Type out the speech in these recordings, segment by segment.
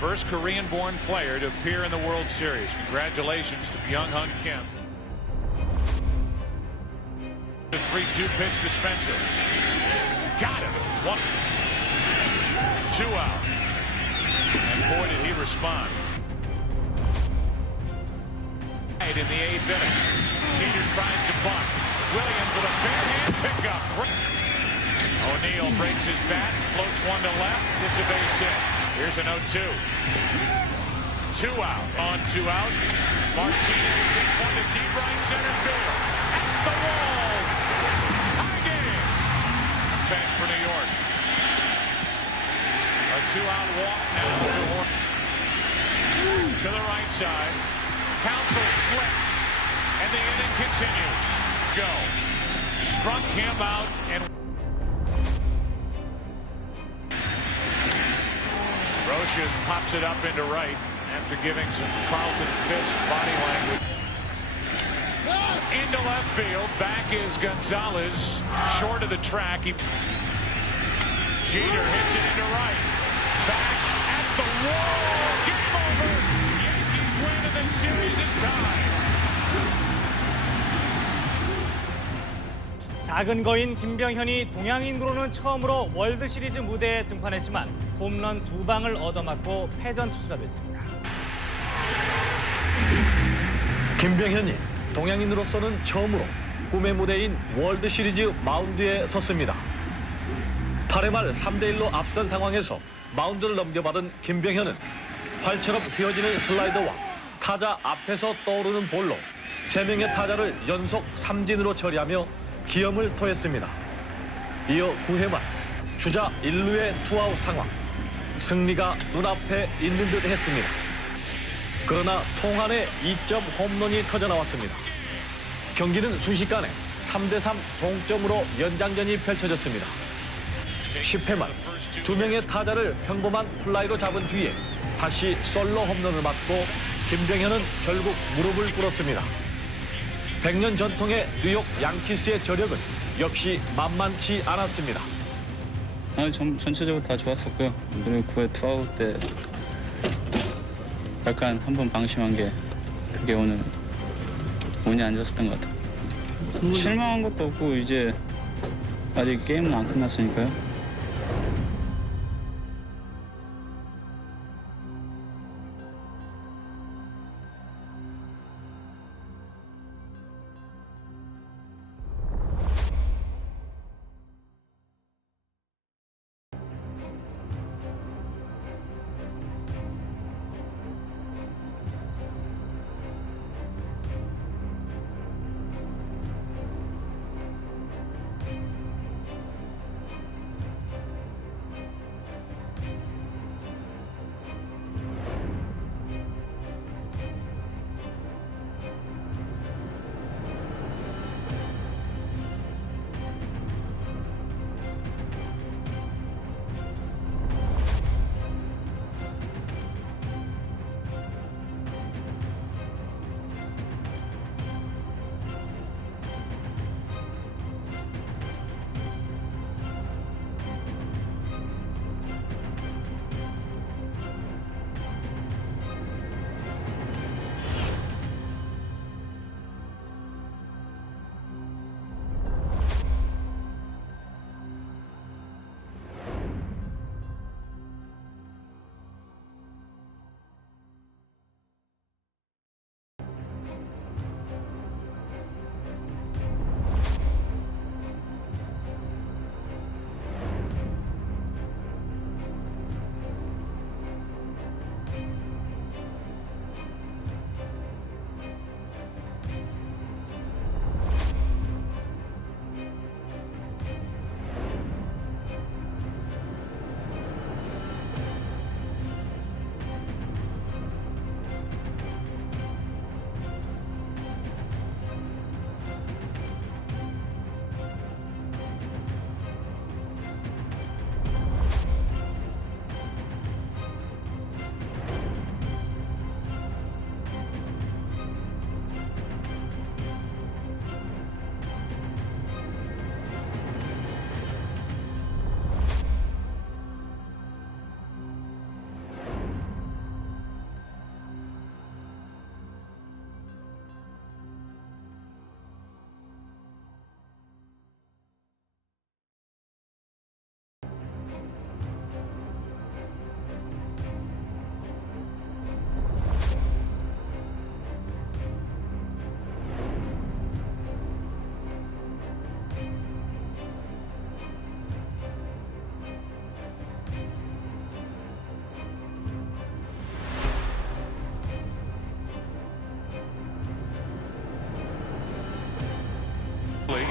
First Korean-born player to appear in the World Series. Congratulations to Byung-hun Kim. The 3-2 pitch to Spencer. Got him. 1, 2 out. And boy, did he respond. In the 8th inning, Jeter tries to bunt. Williams with a bare hand pickup. O'Neill breaks his bat, floats one to left, gets a base hit. Here's an 0-2. 2 out. On 2 out. Martinez hits one to deep right center field. At the wall. Tie game. Back for New York. A 2-out walk now to the right side. Counsell slips. And the inning continues. Go. Struck him out and Roches pops it up into right after giving some Carlton Fisk body language. Into left field. Back is Gonzalez. Short of the track. Jeter hits it into right. Back at the wall. Game over. Yankees win and the series is tied. 작은 거인 김병현이 동양인으로는 처음으로 월드시리즈 무대에 등판했지만 홈런 2방을 얻어맞고 패전 투수가 됐습니다. 김병현이 동양인으로서는 처음으로 꿈의 무대인 월드시리즈 마운드에 섰습니다. 8회 말 3대1로 앞선 상황에서 마운드를 넘겨받은 김병현은 활처럼 휘어지는 슬라이더와 타자 앞에서 떠오르는 볼로 3명의 타자를 연속 삼진으로 처리하며 기염을 토했습니다. 이어 9회 말 주자 1루의 투아웃 상황. 승리가 눈앞에 있는 듯 했습니다. 그러나 통안에 2점 홈런이 터져나왔습니다. 경기는 순식간에 3대3 동점으로 연장전이 펼쳐졌습니다. 10회 말 2명의 타자를 평범한 플라이로 잡은 뒤에 다시 솔로 홈런을 맞고 김병현은 결국 무릎을 꿇었습니다. 100년 전통의 뉴욕 양키스의 저력은 역시 만만치 않았습니다. 전체적으로 다 좋았었고요. 그리고 9회 투아웃 때 약간 한 번 방심한 게 그게 오늘 운이 안 좋았던 것 같아요. 실망한 것도 없고 이제 아직 게임은 안 끝났으니까요.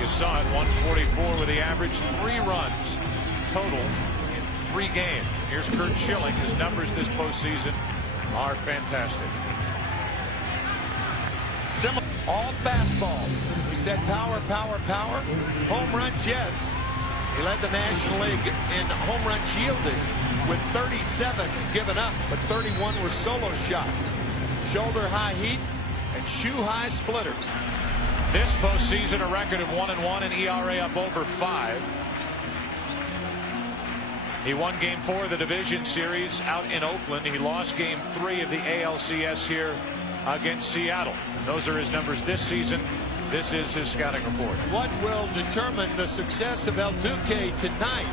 You saw it, 144 with the average, 3 runs total in 3 games. Here's Curt Schilling. His numbers this postseason are fantastic. Similar, all fastballs. We said power, power, power. Home runs, yes. He led the National League in home runs yielded with 37 given up, but 31 were solo shots. Shoulder high heat and shoe high splitters. This postseason, a record of 1-1 and ERA up over 5. He won Game 4 of the division series out in Oakland. He lost Game 3 of the ALCS here against Seattle. And those are his numbers this season. This is his scouting report. What will determine the success of El Duque tonight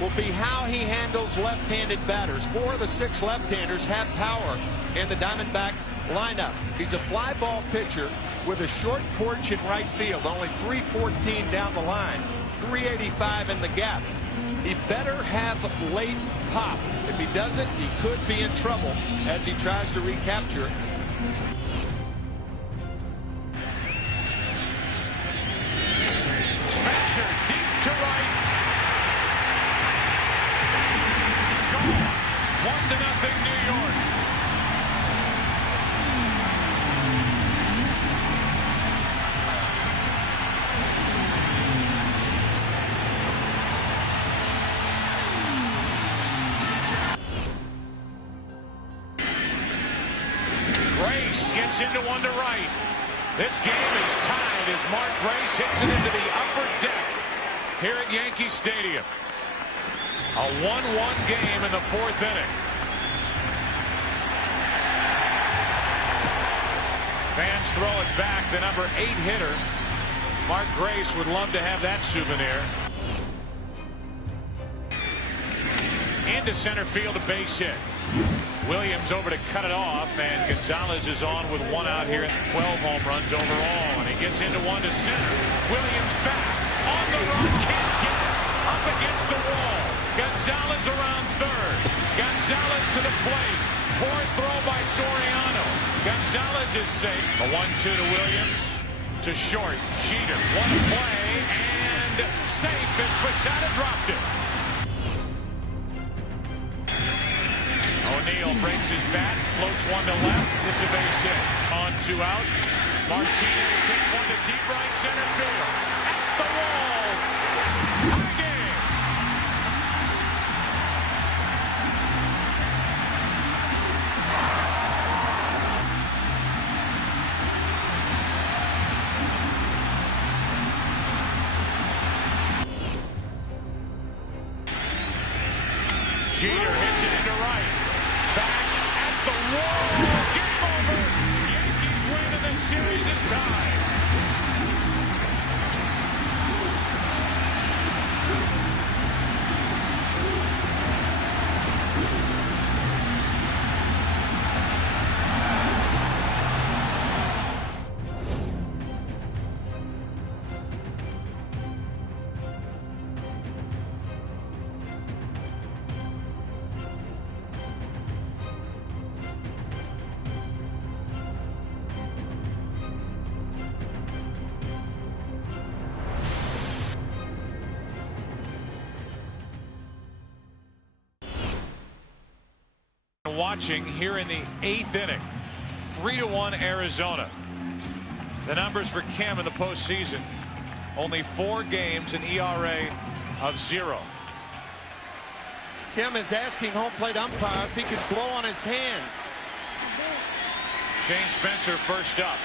will be how he handles left-handed batters. 4 of the 6 left-handers have power in the Diamondback lineup. He's a fly ball pitcher with a short porch in right field, only 314 down the line, 385 in the gap. He better have late pop. If he doesn't, he could be in trouble as he tries to recapture. Spencer deep to right. Gone. 1-0 New York. Grace gets into one to right. This game is tied as Mark Grace hits it into the upper deck here at Yankee Stadium. A 1-1 game in the 4th inning. Fans throw it back. The number 8 hitter, Mark Grace, would love to have that souvenir. Into center field, a base hit. Williams over to cut it off, and Gonzalez is on with 1 out here. 12 home runs overall, and he gets into one to center. Williams back on the run, can't get it. Up against the wall. Gonzalez around third. Gonzalez to the plate. Poor throw by Soriano. Gonzalez is safe. A 1-2 to Williams. To short. Jeter, one to play, and safe as Posada dropped it. O'Neill breaks his bat, floats one to left. It's a base hit. On 2 out. Martinez hits one to deep right center field. At the wall. Tie game. Jeter hits it into right. Back at the wall. Game over. Yankees win and the series is tied. Watching here in the 8th inning. 3-1 Arizona. The numbers for Kim in the postseason. Only 4 games, an ERA of 0. Kim is asking home plate umpire if he could blow on his hands. Shane Spencer first up.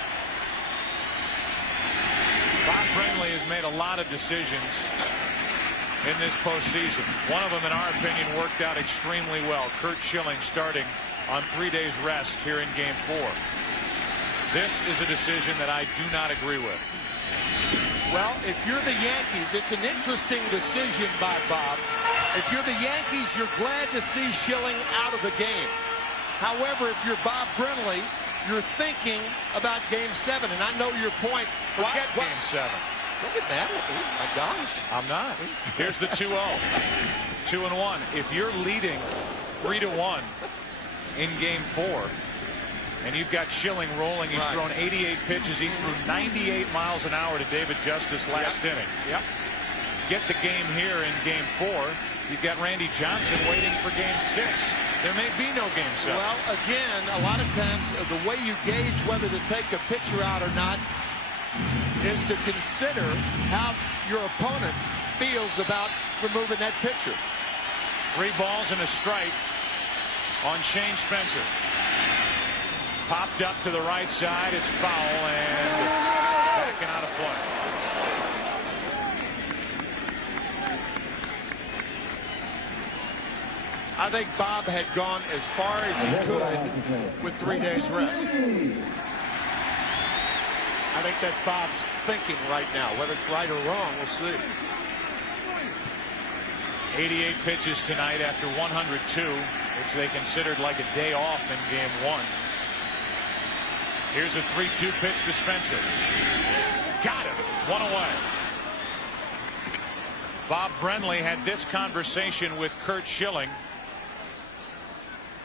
Bob Brenly has made a lot of decisions in this postseason. One of them, in our opinion, worked out extremely well. Curt Schilling starting on 3 days rest here in Game 4. This is a decision that I do not agree with. Well, if you're the Yankees, it's an interesting decision by Bob. If you're the Yankees, you're glad to see Schilling out of the game. However, if you're Bob Brenly, you're thinking about Game 7. And I know your point. Forget Game 7. Don't get mad at me. My gosh. I'm not. Here's the 2-0. 2-1. If you're leading 3-1 in Game 4, And you've got Schilling rolling. He's thrown 88 pitches. He threw 98 miles an hour to David Justice last inning. Get the game here in game 4. You've got Randy Johnson waiting for game 6. There may be no game 7. Well, again, a lot of times the way you gauge whether to take a pitcher out or not is to consider how your opponent feels about removing that pitcher. 3 balls and a strike on Shane Spencer. Popped up to the right side. It's foul and backing out of play. I think Bob had gone as far as he could with 3 days rest. I think that's Bob's thinking right now. Whether it's right or wrong, we'll see. 88 pitches tonight after 102, which they considered like a day off in game 1. Here's a 3-2 pitch to Spencer. Got him. 1 away. Bob Brenly had this conversation with Curt Schilling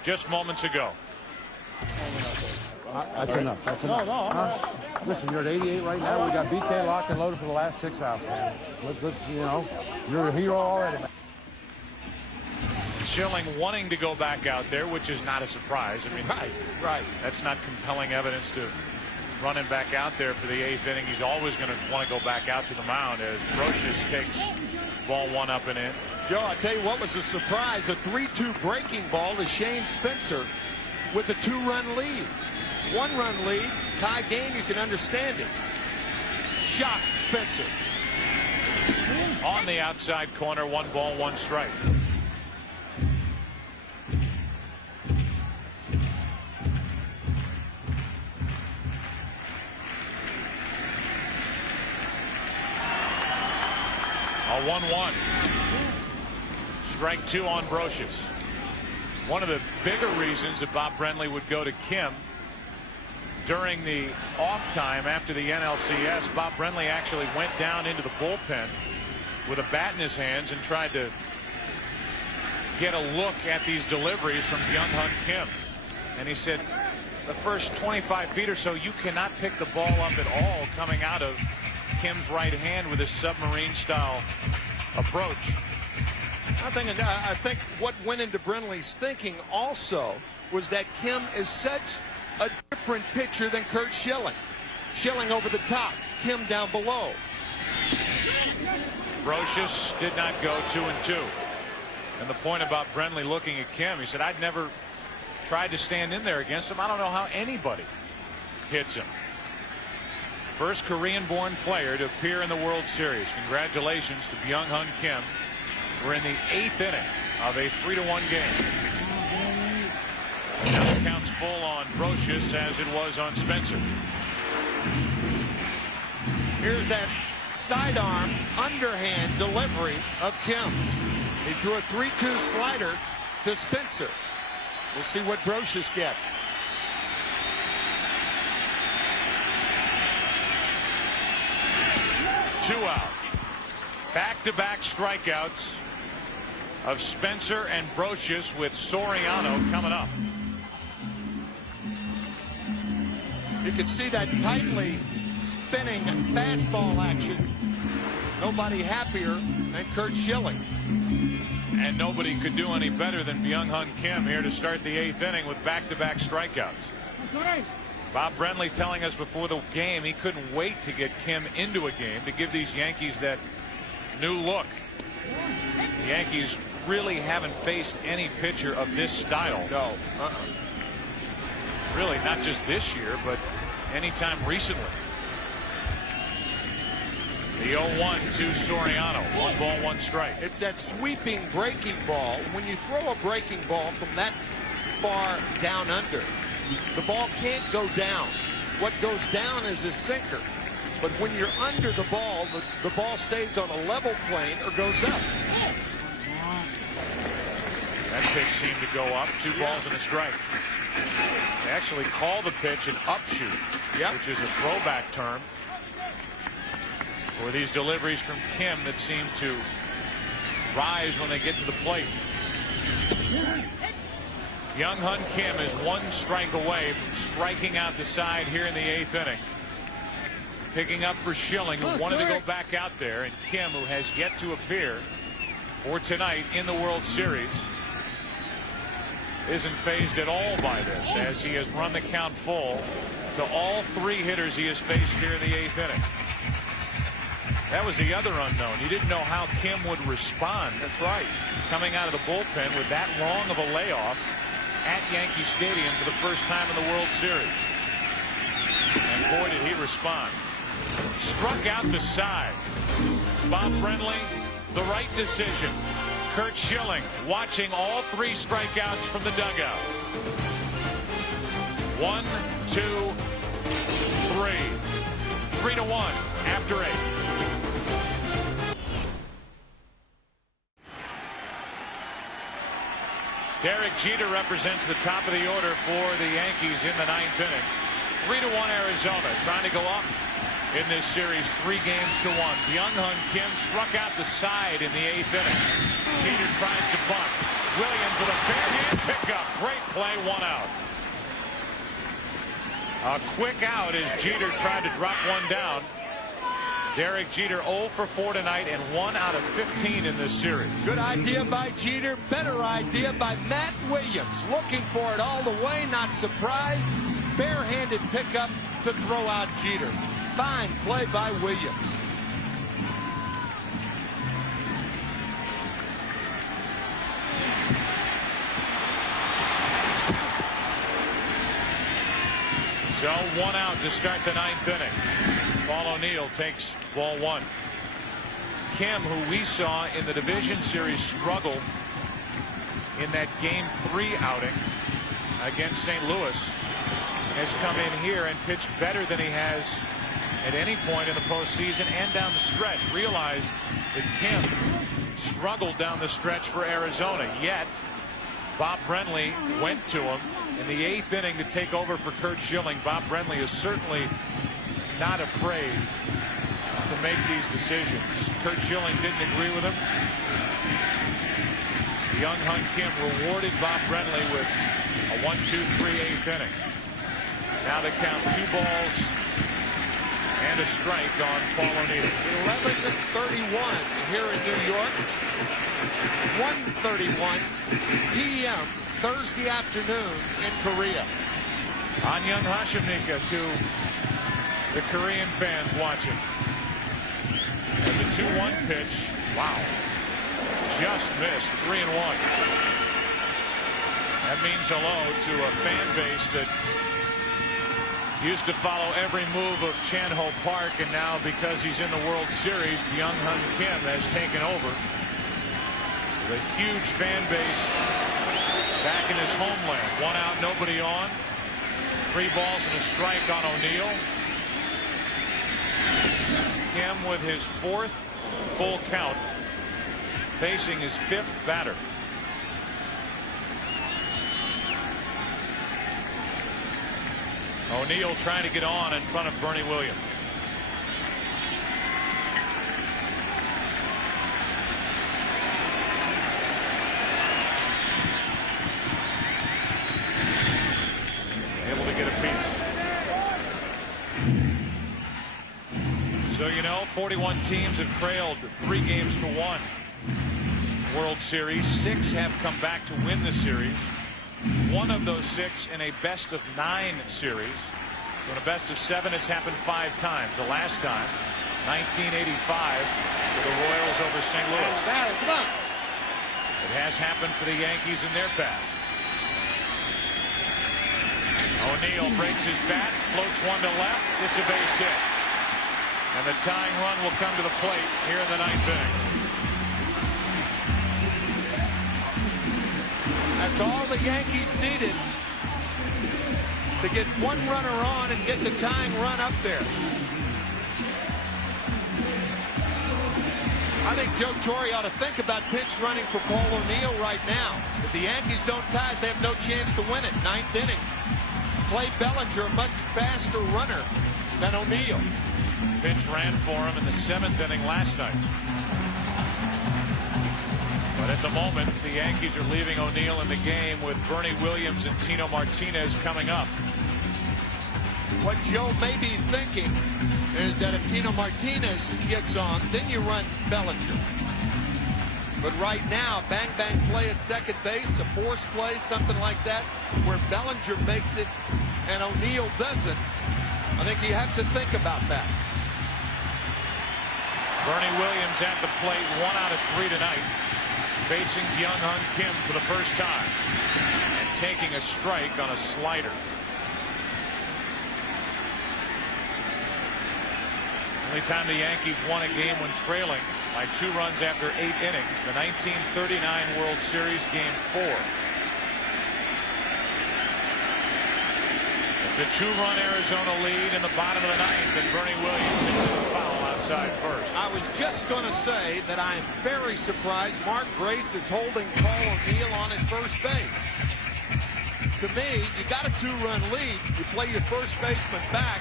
just moments ago. That's enough. That's enough. Listen, you're at 88 right now. We got BK locked and loaded for the last 6 outs, man. Let's you know, you're a hero already, man. Schilling wanting to go back out there, which is not a surprise. I mean, right. That's not compelling evidence to run him back out there for the 8th inning. He's always going to want to go back out to the mound as Brocious takes ball 1 up and in. Joe, I tell you what was a surprise, a 3-2 breaking ball to Shane Spencer with a 2-run lead. 1-run lead, tie game, you can understand it. Shot Spencer. On the outside corner, 1 ball, 1 strike. A 1-1. Strike 2 on Brocious. One of the bigger reasons that Bob Brenly would go to Kim during the off time after the NLCS, Bob Brenly actually went down into the bullpen with a bat in his hands and tried to get a look at these deliveries from Byung-Hun Kim. And he said the first 25 feet or so, you cannot pick the ball up at all coming out of Kim's right hand with his submarine style approach. I think what went into Brenly's thinking also was that Kim is such a different pitcher than Curt Schilling. Schilling over the top, Kim down below. Brocious did not go 2-2. And the point about Brenly looking at Kim, he said, I'd never tried to stand in there against him. I don't know how anybody hits him. First Korean-born player to appear in the World Series. Congratulations to Byung-Hun Kim. We're in the 8th inning of a 3-1 game. Now the count's full on Brocious as it was on Spencer. Here's that sidearm underhand delivery of Kim's. He threw a 3-2 slider to Spencer. We'll see what Brocious gets. Two out. Back-to-back strikeouts of Spencer and Brocious with Soriano coming up. You can see that tightly spinning fastball action. Nobody happier than Curt Schilling. And nobody could do any better than Byung-Hun Kim here to start the 8th inning with back-to-back strikeouts. Bob Brenly telling us before the game he couldn't wait to get Kim into a game to give these Yankees that new look. The Yankees really haven't faced any pitcher of this style. No. Really, not just this year, but anytime recently. The 0-1 to Soriano. 1 ball, 1 strike. It's that sweeping breaking ball. When you throw a breaking ball from that far down under, the ball can't go down. What goes down is a sinker. But when you're under the ball stays on a level plane or goes up. That pitch seemed to go up. 2 balls and a strike. They actually call the pitch an upshoot, which is a throwback term for these deliveries from Kim that seem to rise when they get to the plate. Young-Hun Kim is one strike away from striking out the side here in the 8th inning. Picking up for Schilling, who wanted to go back out there, and Kim, who has yet to appear for tonight in the World Series, isn't fazed at all by this, as he has run the count full to all 3 hitters he has faced here in the 8th inning. That was the other unknown. You didn't know how Kim would respond. That's right. Coming out of the bullpen with that long of a layoff at Yankee Stadium for the first time in the World Series. And boy, did he respond. Struck out the side. Bob Brenly, the right decision. Curt Schilling watching all 3 strikeouts from the dugout. 1, 2, 3. 3-1 after 8. Derek Jeter represents the top of the order for the Yankees in the 9th inning. 3-1 Arizona, trying to go up in this series 3 games to 1. Young-Hun Kim struck out the side in the 8th inning. Jeter tries to bunt. Williams with a bare hand pickup. Great play, 1 out. A quick out as Jeter tried to drop one down. Derek Jeter 0 for 4 tonight and 1 out of 15 in this series. Good idea by Jeter. Better idea by Matt Williams. Looking for it all the way. Not surprised. Barehanded pickup to throw out Jeter. Fine play by Williams. So 1 out to start the 9th inning. Paul O'Neill takes ball 1. Kim, who we saw in the division series struggle in that game 3 outing against St. Louis, has come in here and pitched better than he has at any point in the postseason and down the stretch. Realize that Kim struggled down the stretch for Arizona, yet Bob Brenly went to him in the 8th inning to take over for Curt Schilling. Bob Brenly is certainly not afraid to make these decisions. Curt Schilling didn't agree with him. Young-Hun Kim rewarded Bob Brenly with a 1-2-3 8th inning. Now they count 2 balls and a strike on Paul O'Neill. 11:31 here in New York. 1:31 p.m. Thursday afternoon in Korea. Anyang Hashimika to the Korean fans watching. As a 2-1 pitch. Wow. Just missed. 3-1. That means hello to a fan base that used to follow every move of Chan-Ho Park, and now because he's in the World Series, Young-Hun Kim has taken over. With a huge fan base back in his homeland. 1 out, nobody on. 3 balls and a strike on O'Neill. Kim with his 4th full count, facing his 5th batter. O'Neill trying to get on in front of Bernie Williams. Able to get a piece. So, you know, 41 teams have trailed 3 games to 1. World Series. 6 have come back to win the series. 1 of those 6 in a best-of-9 series. So in a best-of-7, it's happened 5 times. The last time, 1985, with the Royals over St. Louis. It has happened for the Yankees in their past. O'Neill breaks his bat, floats one to left. It's a base hit. And the tying run will come to the plate here in the 9th inning. That's all the Yankees needed to get 1 runner on and get the tying run up there. I think Joe Torre ought to think about pinch running for Paul O'Neill right now. If the Yankees don't tie it, they have no chance to win it. 9th inning. Clay Bellinger, a much faster runner than O'Neill. Pitch ran for him in the 7th inning last night. But At the moment, the Yankees are leaving O'Neill in the game with Bernie Williams and Tino Martinez coming up. What Joe may be thinking is that if Tino Martinez gets on, then you run Bellinger. But right now, bang play at second base, a force play, something like that, where Bellinger makes it and O'Neill doesn't. I think you have to think about that. Bernie Williams at the plate, 1 out of 3 tonight, facing Byung-Hun Kim for the first time and taking a strike on a slider. Only time the Yankees won a game when trailing by 2 runs after 8 innings, the 1939 World Series Game 4. It's a 2-run Arizona lead in the bottom of the 9th, and Bernie Williams hits a foul outside first. I was just going to say that I am very surprised Mark Grace is holding Paul O'Neill on at first base. To me, you got a 2-run lead, you play your first baseman back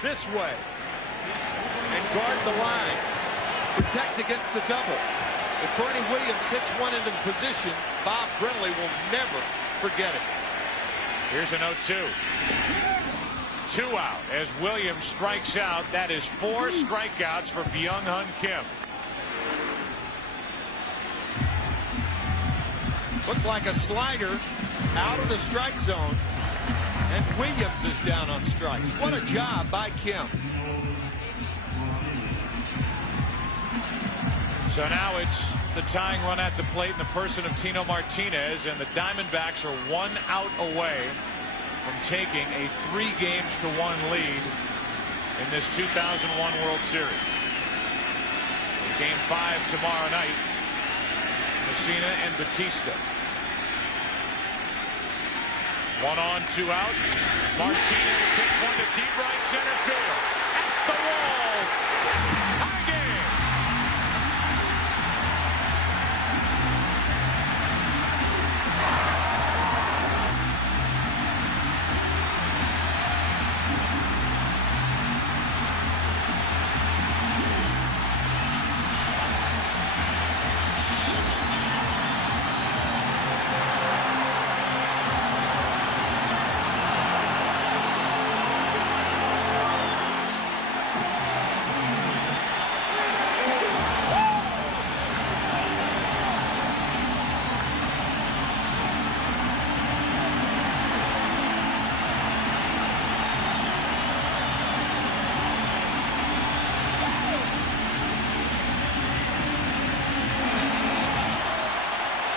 this way and guard the line. Protect against the double. If Bernie Williams hits one into the position, Bob Brenly will never forget it. Here's a 0-2. 2 out as Williams strikes out. That is 4 strikeouts for Byung-Hun Kim. Looked like a slider out of the strike zone, and Williams is down on strikes. What a job by Kim. So now it's the tying run at the plate in the person of Tino Martinez, and the Diamondbacks are 1 out away from taking a 3-1 lead in this 2001 World Series. Game 5 tomorrow night, Messina and Batista. 1 on, 2 out. Martinez hits one to deep right center field. At the wall. Tie game.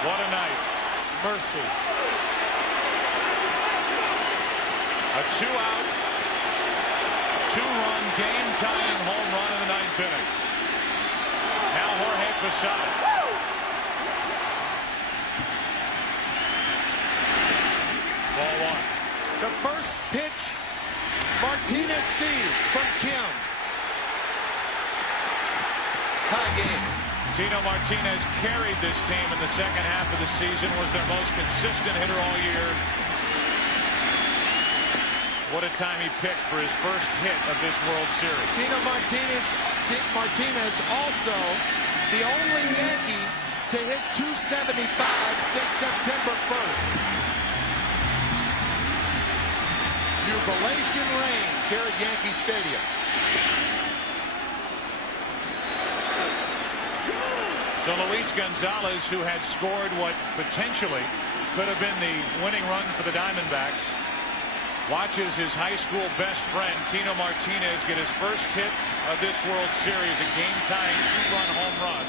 What a night. Mercy. A 2-out, 2-run game-tying home run in the 9th inning. Now Jorge Posada. Ball 1. The first pitch Martinez sees from Kim. Tie game. Tino Martinez carried this team in the second half of the season, was their most consistent hitter all year. What a time he picked for his first hit of this World Series. Tino Martinez also the only Yankee to hit 275 since September 1st. Jubilation reigns here at Yankee Stadium. So Luis Gonzalez, who had scored what potentially could have been the winning run for the Diamondbacks, watches his high school best friend Tino Martinez get his first hit of this World Series, a game-tying 2-run home run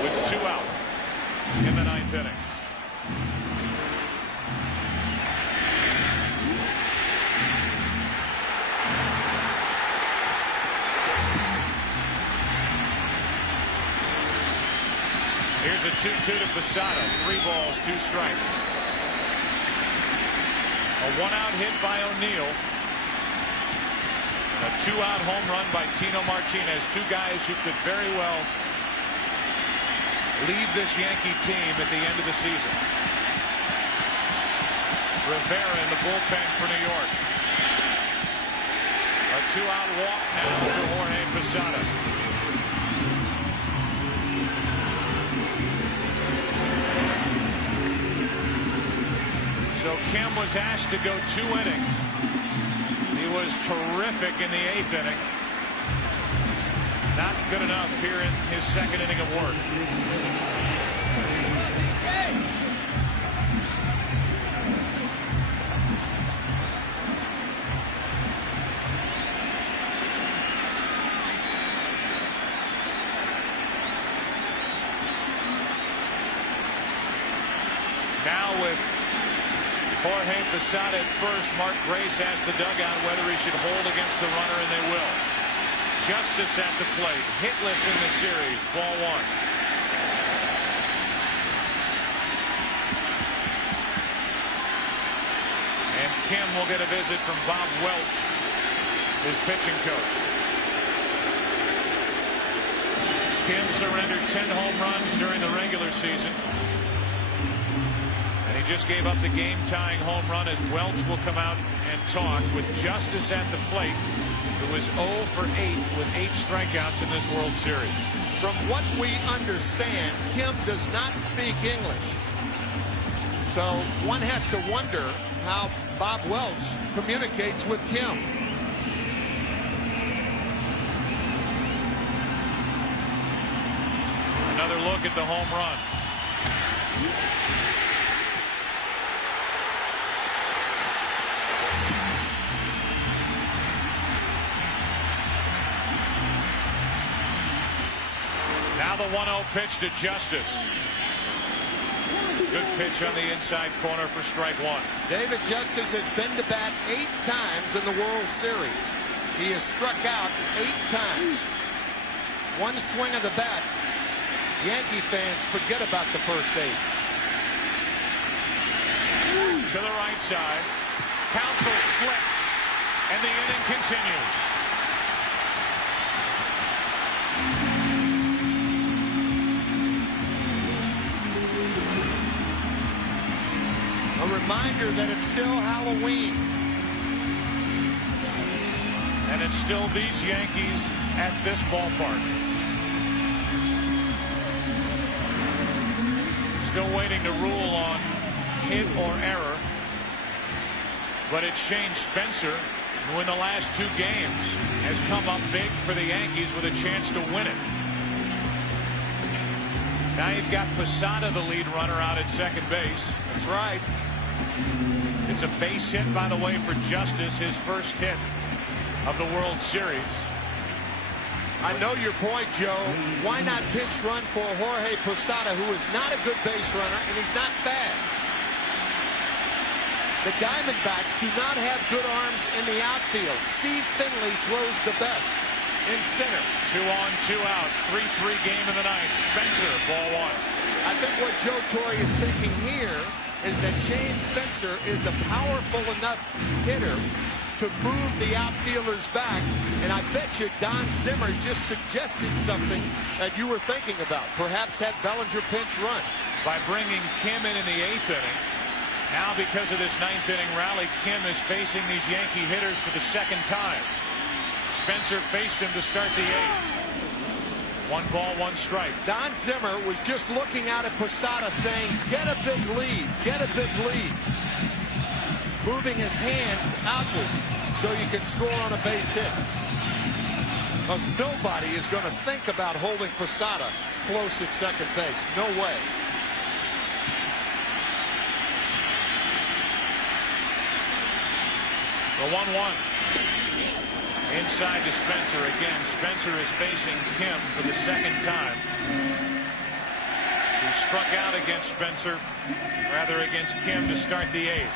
with 2 out in the 9th inning. Here's a 2-2 to Posada. 3 balls, 2 strikes. A 1-out hit by O'Neill. And a 2-out home run by Tino Martinez. 2 guys who could very well leave this Yankee team at the end of the season. Rivera in the bullpen for New York. A 2-out walk now for Jorge Posada. So Kim was asked to go 2 innings. He was terrific in the 8th inning. Not good enough here in his 2nd inning of work. Now with Jorge Posada at first, Mark Grace asked the dugout whether he should hold against the runner, and they will. Justice at the plate, hitless in the series, ball 1. And Kim will get a visit from Bob Welch, his pitching coach. Kim surrendered 10 home runs during the regular season. And he just gave up the game-tying home run as Welch will come out and talk with Justice at the plate, who was 0 for 8 with 8 strikeouts in this World Series. From what we understand, Kim does not speak English. So one has to wonder how Bob Welch communicates with Kim. Another look at the home run. Now the 1-0 pitch to Justice. Good pitch on the inside corner for strike 1. David Justice has been to bat 8 times in the World Series. He has struck out 8 times. One swing of the bat. Yankee fans forget about the first 8. To the right side. Counsell slips, and the inning continues. A reminder that it's still Halloween. And it's still these Yankees at this ballpark. Still waiting to rule on hit or error. But it's Shane Spencer, who in the last 2 games has come up big for the Yankees with a chance to win it. Now you've got Posada, the lead runner, out at second base. That's right. It's a base hit, by the way, for Justice, his first hit of the World Series. I know your point, Joe. Why not pitch run for Jorge Posada, who is not a good base runner, and he's not fast. The Diamondbacks do not have good arms in the outfield. Steve Finley throws the best in center. 2 on, 2 out. 3-3 game in the 9th. Spencer, ball 1. I think what Joe Torre is thinking here is that Shane Spencer is a powerful enough hitter to move the outfielders back, and I bet you Don Zimmer just suggested something that you were thinking about. Perhaps have Bellinger pinch run. By bringing Kim in the 8th inning. Now because of this 9th inning rally, Kim is facing these Yankee hitters for the 2nd time. Spencer faced him to start the 8th. 1 ball, 1 strike. Don Zimmer was just looking out at Posada saying, get a big lead, get a big lead. Moving his hands outward so you can score on a base hit. Because nobody is going to think about holding Posada close at second base. No way. The 1-1. Inside to Spencer again. Spencer is facing Kim for the 2nd time. He struck out against Spencer, rather against Kim, to start the 8th.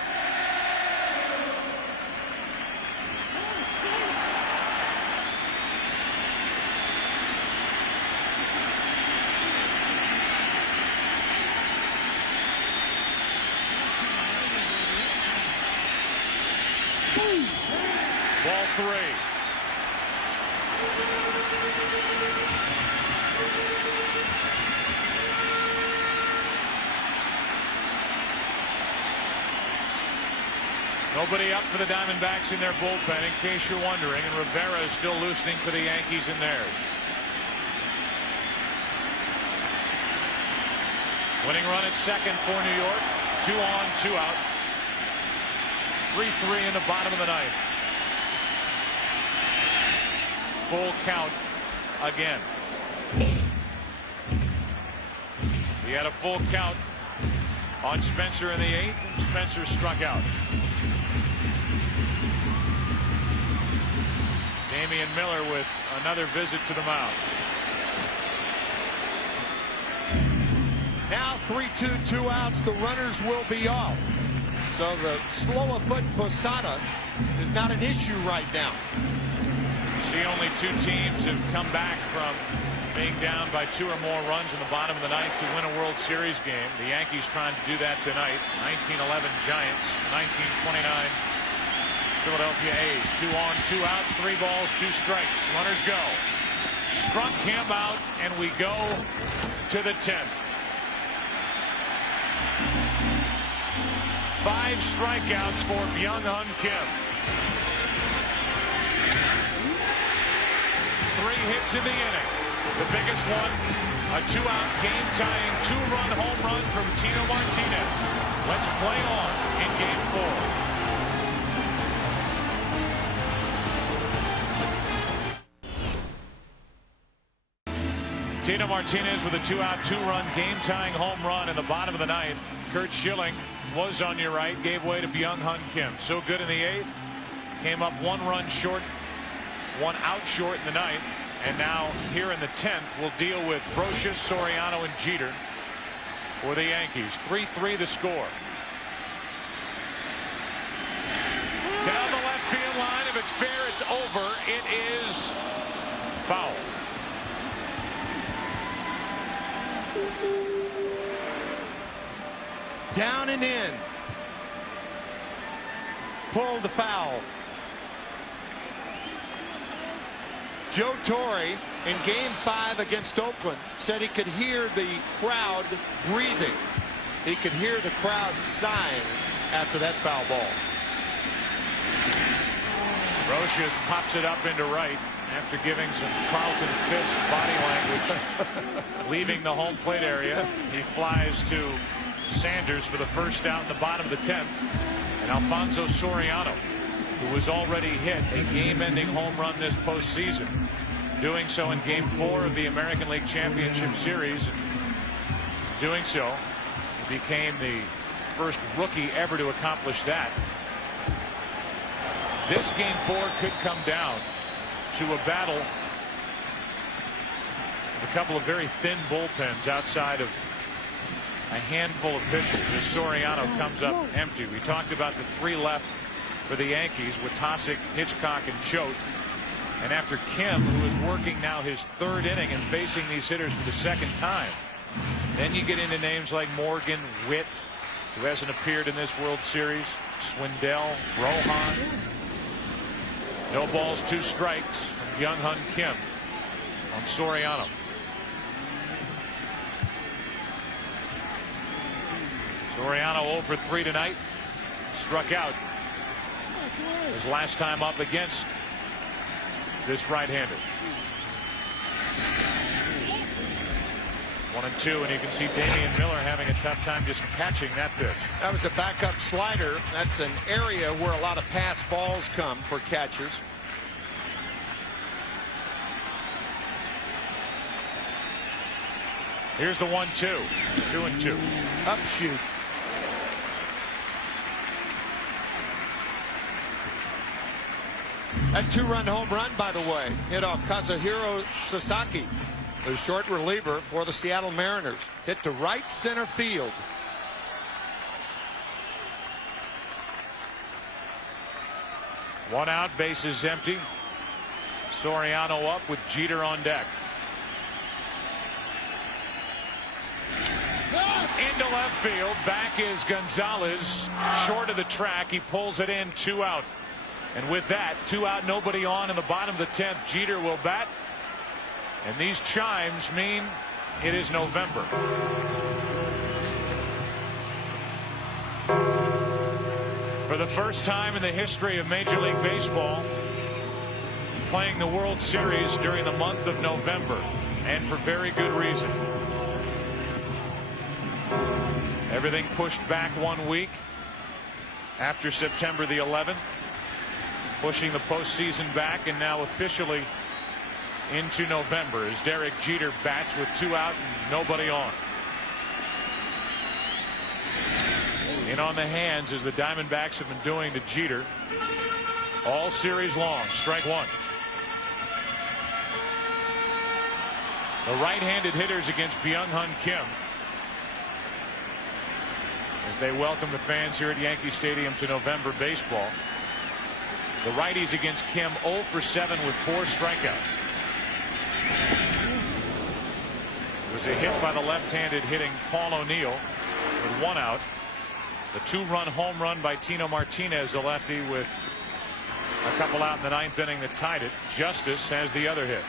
Ball 3. Nobody up for the Diamondbacks in their bullpen, in case you're wondering, and Rivera is still loosening for the Yankees in theirs. Winning run at second for New York. 2 on, 2 out. 3-3 in the bottom of the ninth. Full count again. He had a full count on Spencer in the eighth, and Spencer struck out. Damian Miller with another visit to the mound. Now 3-2, 2 outs. The runners will be off. So the slow foot Posada is not an issue right now. See, only two teams have come back from being down by 2 or more runs in the bottom of the ninth to win a World Series game. The Yankees trying to do that tonight. 1911 Giants, 1929 Philadelphia A's. 2 on, 2 out, 3 balls, 2 strikes. Runners go. Struck him out, and we go to the 10th. 5 strikeouts for Byung-Hun Kim. 3 hits in the inning. The biggest one, a 2-out game-tying 2-run home run from Tino Martinez. Let's play on in Game 4. Tino Martinez with a 2-out 2-run game-tying home run in the bottom of the ninth. Curt Schilling was on your right, gave way to Byung-Hun Kim. So good in the eighth, came up 1 run short, 1 out short in the ninth, and now here in the 10th we'll deal with Brocious, Soriano, and Jeter for the Yankees. 3-3 the score. Down the left field line. If it's fair, it's over. It is foul. Down and in. Pulled the foul. Joe Torre in Game 5 against Oakland said he could hear the crowd breathing. He could hear the crowd sighing after that foul ball. Brocious pops it up into right after giving some Carlton fist body language. Leaving the home plate area, he flies to Sanders for the first out in the bottom of the 10th. And Alfonso Soriano, who was already hit a game-ending home run this postseason, doing so in Game 4 of the American League Championship Series. And doing so, he became the first rookie ever to accomplish that. This Game 4 could come down to a battle with a couple of very thin bullpens outside of a handful of pitchers as Soriano comes up empty. We talked about the 3 left for the Yankees with Tosic, Hitchcock, and Choate. And after Kim, who is working now his 3rd inning and facing these hitters for the 2nd time, then you get into names like Morgan, Witt, who hasn't appeared in this World Series, Swindell, Rohan. No balls, 2 strikes from Byung-Hun Kim on Soriano. Soriano 0 for 3 tonight. Struck out his last time up against this right-hander. 1-2, and you can see Damian Miller having a tough time just catching that pitch. That was a backup slider. That's an area where a lot of pass balls come for catchers. Here's the 1-2. 2-2. Up shoot. That 2-run home run, by the way, hit off Kazuhiro Sasaki, the short reliever for the Seattle Mariners. Hit to right center field. One out, bases empty. Soriano up with Jeter on deck. Into left field. Back is Gonzalez. Short of the track. He pulls it in. 2 out. And with that, 2 out, nobody on in the bottom of the 10th. Jeter will bat. And these chimes mean it is November. For the first time in the history of Major League Baseball, playing the World Series during the month of November, and for very good reason. Everything pushed back 1 week. after September the 11th, pushing the postseason back, and now officially into November as Derek Jeter bats with 2 out and nobody on. In on the hands as the Diamondbacks have been doing to Jeter all series long. Strike 1. The right-handed hitters against Byung-Hun Kim as they welcome the fans here at Yankee Stadium to November baseball. The righties against Kim 0 for 7 with 4 strikeouts. It was a hit by the left-handed hitting Paul O'Neill with 1 out. The 2-run home run by Tino Martinez, the lefty, with a couple out in the 9th inning that tied it. Justice has the other hit.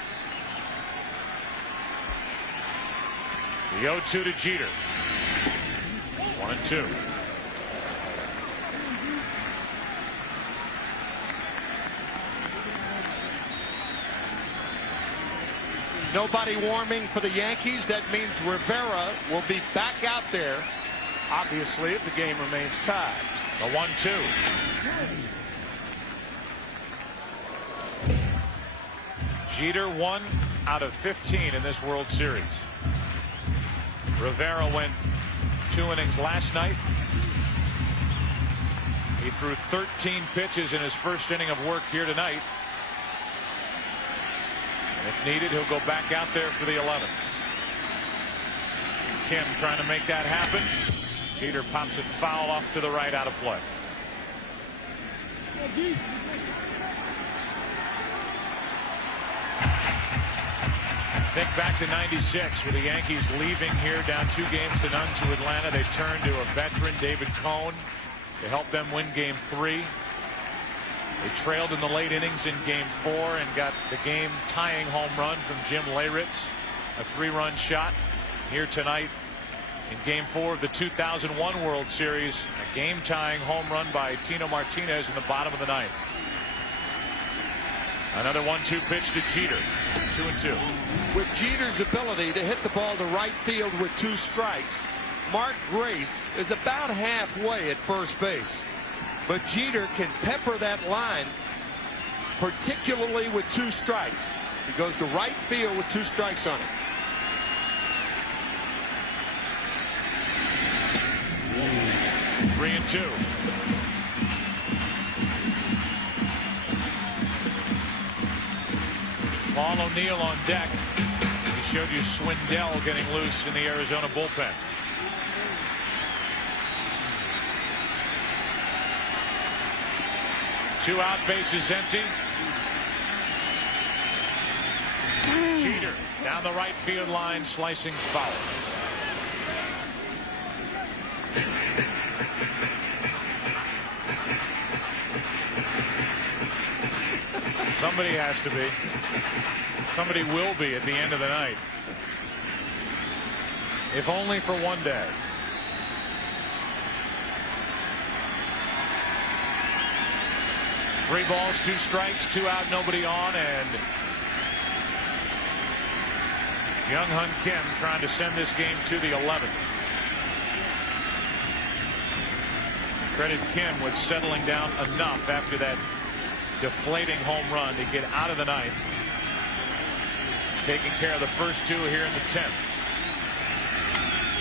The 0-2 to Jeter. 1-2. Nobody warming for the Yankees. That means Rivera will be back out there, obviously, if the game remains tied. The 1-2. Jeter 1 out of 15 in this World Series. Rivera went 2 innings last night. He threw 13 pitches in his first inning of work here tonight. And if needed, he'll go back out there for the 11th. Kim trying to make that happen. Jeter pops it foul off to the right, out of play. Think back to '96 with the Yankees leaving here down 2-0 to Atlanta. They turned to a veteran, David Cohn, to help them win Game 3. They trailed in the late innings in Game 4 and got the game-tying home run from Jim Leyritz, a 3-run shot. Here tonight in Game 4 of the 2001 World Series, a game-tying home run by Tino Martinez in the bottom of the 9th. Another 1-2 pitch to Jeter. 2-2. With Jeter's ability to hit the ball to right field with 2 strikes, Mark Grace is about halfway at first base. But Jeter can pepper that line, particularly with 2 strikes. He goes to right field with 2 strikes on it. Three and 2. Paul O'Neill on deck. He showed you Swindell getting loose in the Arizona bullpen. Two out, bases empty. Jeter down the right field line, slicing foul. Somebody has to be. Somebody will be at the end of the night. If only for one day. Three balls, 2 strikes, 2 out, nobody on, and Byung-Hun Kim trying to send this game to the 11th. Credit Kim with settling down enough after that deflating home run to get out of the 9th. He's taking care of the first 2 here in the 10th.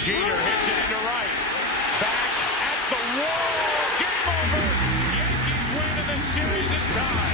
Jeter hits it into right. Back at the wall. Game over. Yankees win and the series is tied.